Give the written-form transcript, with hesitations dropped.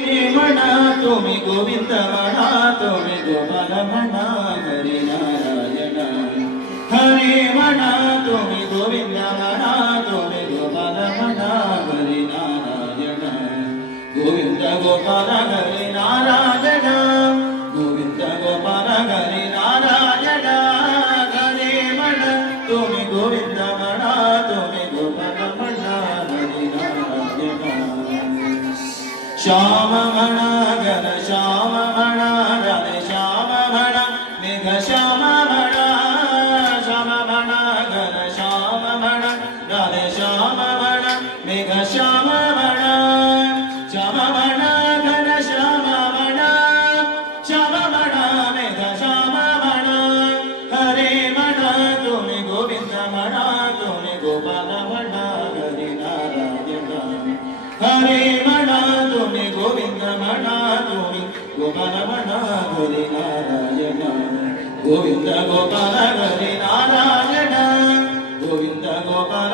म्हणा तुम्ही गोविंद म्हणा तुम्ही गोपाल म्हणा हरी नारायण हरी म्हणा तुम्ही गोविंद म्हणा तुम्ही गोपाल म्हणा हरी नारायण गोविंद गोपाल हरी नारायण गोविंद गोपाल हरी नारायण हरी म्हणा तुम्ही गोविंद म्हणा तुम्ही गोपाल म्हणा हरी नारायण श्याम म्हणा घन श्याम म्हणा राधे श्याम म्हणा मेघ श्याम म्हणा श्याम म्हणा घन श्याम म्हणा राधे श्याम म्हणा मेघ श्याम म्हणा श्याम म्हणा घन श्याम म्हणा श्याम म्हणा मेघ श्याम म्हणा हरे म्हणा तुम्ही गोविंद म्हणा तुम्ही गोपाल म्हणा हरी नारायण हरे म्हणा तुम्ही गोविंद म्हणा तुम्ही गोपाल म्हणा हरी नारायण गोविंद गोपाल हरी नारायण गोविंद गोपाल